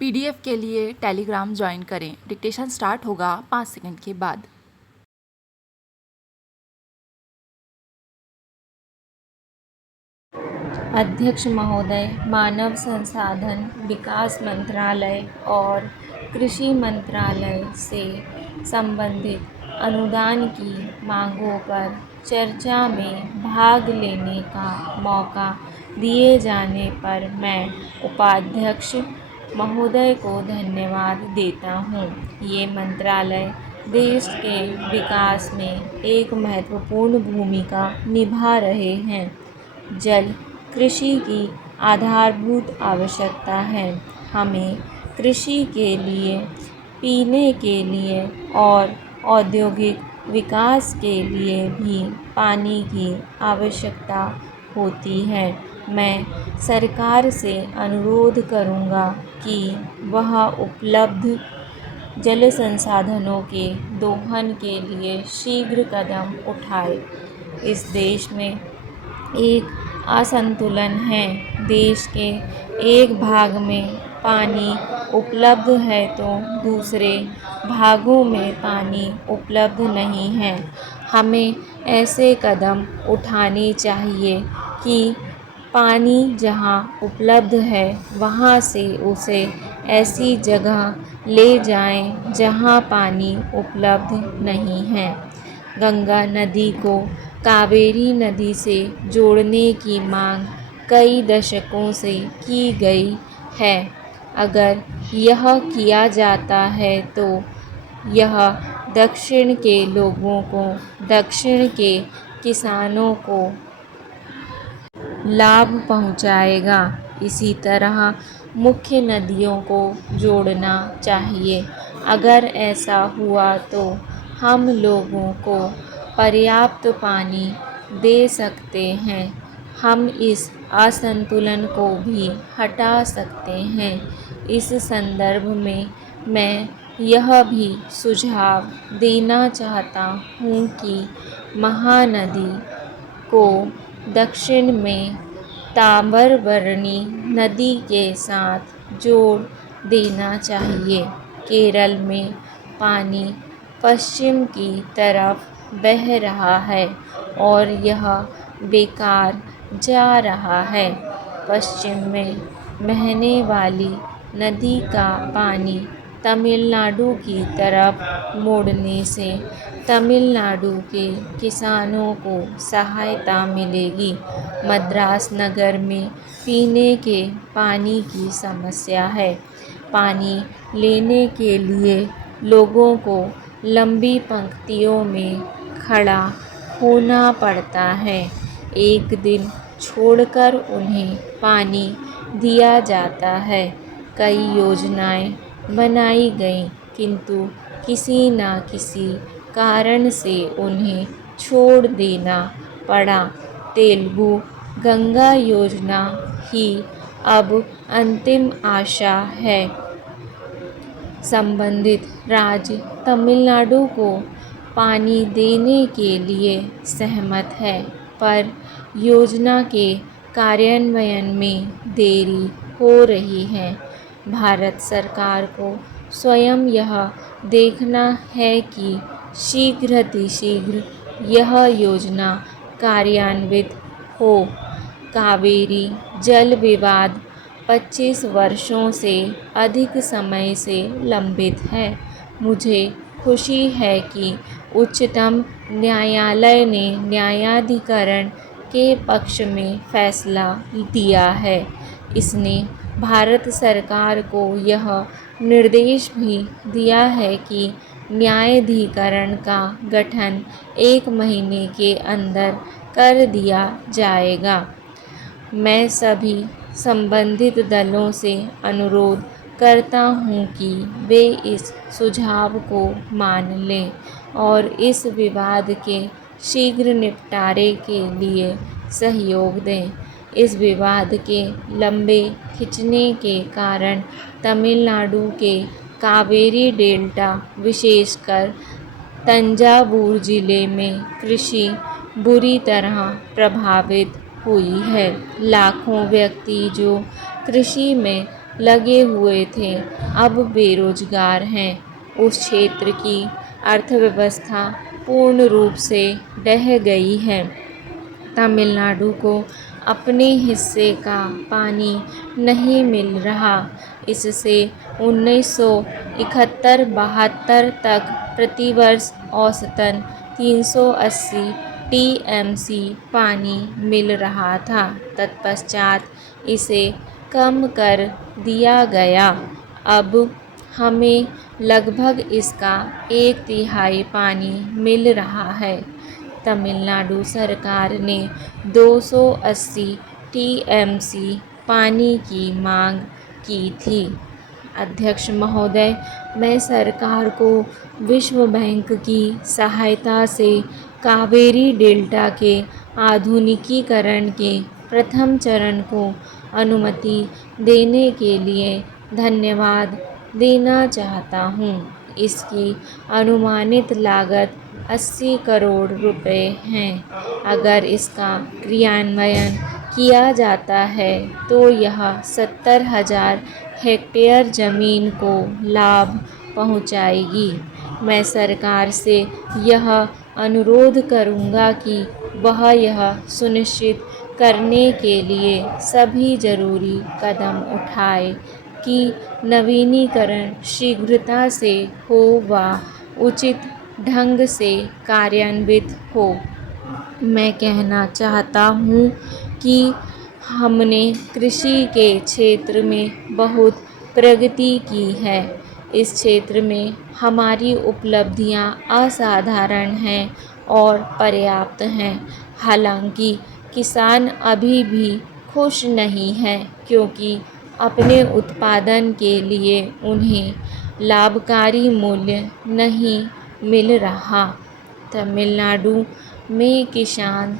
PDF के लिए Telegram join करें। डिक्टेशन स्टार्ट होगा 5 सेकंड के बाद। अध्यक्ष महोदय, मानव संसाधन विकास मंत्रालय और कृषि मंत्रालय से संबंधित अनुदान की मांगों पर चर्चा में भाग लेने का मौका दिए जाने पर मैं उपाध्यक्ष महोदय को धन्यवाद देता हूँ। ये मंत्रालय देश के विकास में एक महत्वपूर्ण भूमिका निभा रहे हैं। जल कृषि की आधारभूत आवश्यकता है। हमें कृषि के लिए, पीने के लिए और औद्योगिक विकास के लिए भी पानी की आवश्यकता होती है। मैं सरकार से अनुरोध करूँगा कि वह उपलब्ध जल संसाधनों के दोहन के लिए शीघ्र कदम उठाए। इस देश में एक असंतुलन है। देश के एक भाग में पानी उपलब्ध है तो दूसरे भागों में पानी उपलब्ध नहीं है। हमें ऐसे कदम उठाने चाहिए कि पानी जहाँ उपलब्ध है वहाँ से उसे ऐसी जगह ले जाएं जहाँ पानी उपलब्ध नहीं है। गंगा नदी को कावेरी नदी से जोड़ने की मांग कई दशकों से की गई है। अगर यह किया जाता है तो यह दक्षिण के लोगों को, दक्षिण के किसानों को लाभ पहुंचाएगा। इसी तरह मुख्य नदियों को जोड़ना चाहिए। अगर ऐसा हुआ तो हम लोगों को पर्याप्त पानी दे सकते हैं। हम इस असंतुलन को भी हटा सकते हैं। इस संदर्भ में मैं यह भी सुझाव देना चाहता हूँ कि महानदी को दक्षिण में ताम्रबरणी नदी के साथ जोड़ देना चाहिए। केरल में पानी पश्चिम की तरफ बह रहा है और यह बेकार जा रहा है। पश्चिम में बहने वाली नदी का पानी तमिलनाडु की तरफ मोड़ने से तमिलनाडु के किसानों को सहायता मिलेगी। मद्रास नगर में पीने के पानी की समस्या है। पानी लेने के लिए लोगों को लंबी पंक्तियों में खड़ा होना पड़ता है। एक दिन छोड़कर उन्हें पानी दिया जाता है। कई योजनाएं बनाई गईं, किंतु किसी न किसी कारण से उन्हें छोड़ देना पड़ा। तेलुगु गंगा योजना ही अब अंतिम आशा है। संबंधित राज्य तमिलनाडु को पानी देने के लिए सहमत है, पर योजना के कार्यान्वयन में देरी हो रही है। भारत सरकार को स्वयं यह देखना है कि शीघ्रातिशीघ्र यह योजना कार्यान्वित हो। कावेरी जल विवाद 25 वर्षों से अधिक समय से लंबित है। मुझे खुशी है कि उच्चतम न्यायालय ने न्यायाधिकरण के पक्ष में फैसला दिया है। इसने भारत सरकार को यह निर्देश भी दिया है कि न्यायाधिकरण का गठन 1 महीने के अंदर कर दिया जाएगा। मैं सभी संबंधित दलों से अनुरोध करता हूँ कि वे इस सुझाव को मान लें और इस विवाद के शीघ्र निपटारे के लिए सहयोग दें। इस विवाद के लंबे खिंचने के कारण तमिलनाडु के कावेरी डेल्टा, विशेषकर तंजावुर जिले में कृषि बुरी तरह प्रभावित हुई है। लाखों व्यक्ति जो कृषि में लगे हुए थे अब बेरोजगार हैं। उस क्षेत्र की अर्थव्यवस्था पूर्ण रूप से ढह गई है। तमिलनाडु को अपने हिस्से का पानी नहीं मिल रहा। इससे 1971-72 तक प्रतिवर्ष औसतन 380 टीएमसी पानी मिल रहा था। तत्पश्चात इसे कम कर दिया गया। अब हमें लगभग इसका 1/3 पानी मिल रहा है। तमिलनाडु सरकार ने 280 टीएमसी पानी की मांग की थी। अध्यक्ष महोदय, मैं सरकार को विश्व बैंक की सहायता से कावेरी डेल्टा के आधुनिकीकरण के प्रथम चरण को अनुमति देने के लिए धन्यवाद देना चाहता हूँ। इसकी अनुमानित लागत 80 करोड़ रुपए हैं। अगर इसका क्रियान्वयन किया जाता है तो यह 70,000 हेक्टेयर जमीन को लाभ पहुंचाएगी। मैं सरकार से यह अनुरोध करूंगा कि वह यह सुनिश्चित करने के लिए सभी जरूरी कदम उठाए कि नवीनीकरण शीघ्रता से हो व उचित ढंग से कार्यान्वित हो। मैं कहना चाहता हूँ कि हमने कृषि के क्षेत्र में बहुत प्रगति की है। इस क्षेत्र में हमारी उपलब्धियाँ असाधारण हैं और पर्याप्त हैं। हालांकि किसान अभी भी खुश नहीं हैं क्योंकि अपने उत्पादन के लिए उन्हें लाभकारी मूल्य नहीं मिल रहा। तमिलनाडु में किसान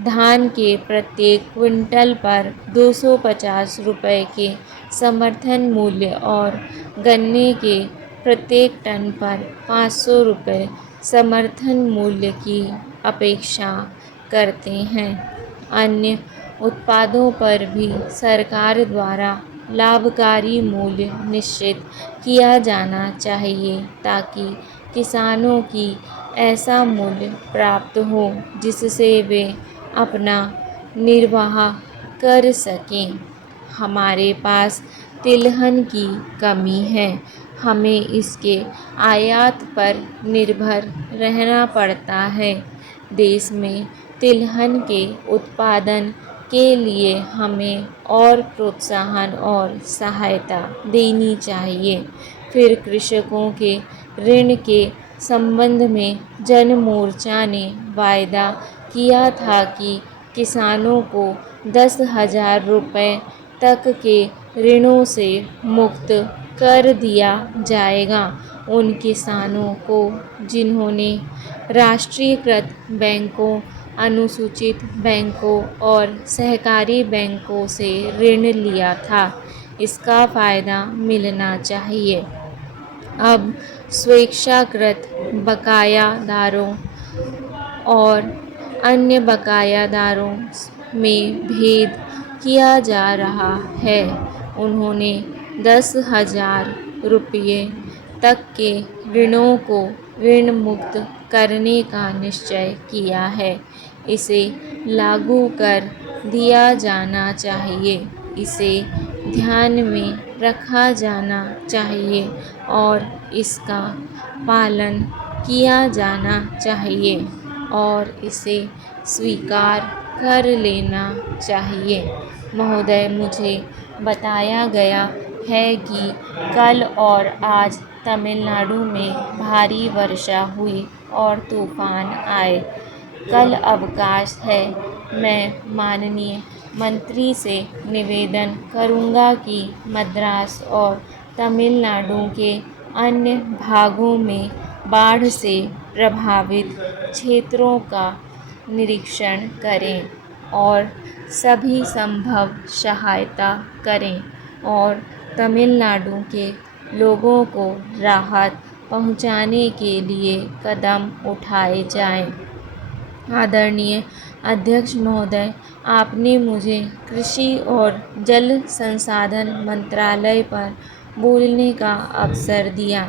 धान के प्रत्येक क्विंटल पर 250 रुपये के समर्थन मूल्य और गन्ने के प्रत्येक टन पर 500 रुपये समर्थन मूल्य की अपेक्षा करते हैं। अन्य उत्पादों पर भी सरकार द्वारा लाभकारी मूल्य निश्चित किया जाना चाहिए ताकि किसानों की ऐसा मूल्य प्राप्त हो जिससे वे अपना निर्वाह कर सकें। हमारे पास तिलहन की कमी है। हमें इसके आयात पर निर्भर रहना पड़ता है। देश में तिलहन के उत्पादन के लिए हमें और प्रोत्साहन और सहायता देनी चाहिए। फिर कृषकों के ऋण के संबंध में जन मोर्चा ने वायदा किया था कि किसानों को 10,000 रुपये तक के ऋणों से मुक्त कर दिया जाएगा। उन किसानों को जिन्होंने राष्ट्रीयकृत बैंकों, अनुसूचित बैंकों और सहकारी बैंकों से ऋण लिया था, इसका फ़ायदा मिलना चाहिए। अब स्वेच्छाकृत बकायादारों और अन्य बकायादारों में भेद किया जा रहा है। उन्होंने 10,000 रुपये तक के ऋणों को ऋण मुक्त करने का निश्चय किया है। इसे लागू कर दिया जाना चाहिए। इसे ध्यान में रखा जाना चाहिए और इसका पालन किया जाना चाहिए और इसे स्वीकार कर लेना चाहिए। महोदय, मुझे बताया गया है कि कल और आज तमिलनाडु में भारी वर्षा हुई और तूफान आए। कल अवकाश है। मैं माननीय मंत्री से निवेदन करूंगा कि मद्रास और तमिलनाडु के अन्य भागों में बाढ़ से प्रभावित क्षेत्रों का निरीक्षण करें और सभी संभव सहायता करें और तमिलनाडु के लोगों को राहत पहुंचाने के लिए कदम उठाए जाएं। आदरणीय अध्यक्ष महोदय, आपने मुझे कृषि और जल संसाधन मंत्रालय पर बोलने का अवसर दिया,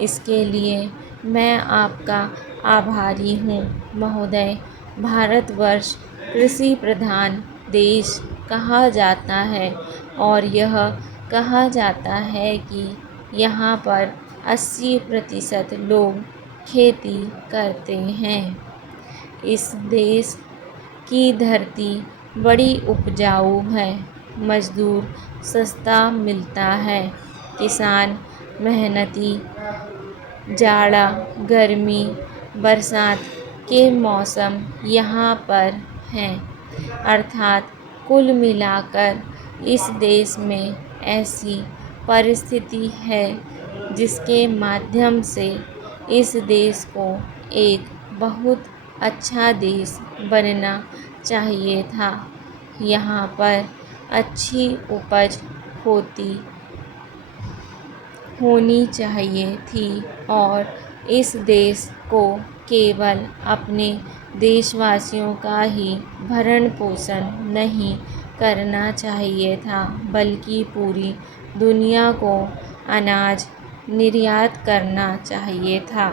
इसके लिए मैं आपका आभारी हूँ। महोदय, भारतवर्ष कृषि प्रधान देश कहा जाता है और यह कहा जाता है कि यहाँ पर 80% लोग खेती करते हैं। इस देश की धरती बड़ी उपजाऊ है, मजदूर सस्ता मिलता है, किसान मेहनती, जाड़ा, गर्मी, बरसात के मौसम यहाँ पर हैं। अर्थात कुल मिलाकर इस देश में ऐसी परिस्थिति है जिसके माध्यम से इस देश को एक बहुत अच्छा देश बनना चाहिए था। यहाँ पर अच्छी उपज होनी चाहिए थी और इस देश को केवल अपने देशवासियों का ही भरण पोषण नहीं करना चाहिए था, बल्कि पूरी दुनिया को अनाज निर्यात करना चाहिए था।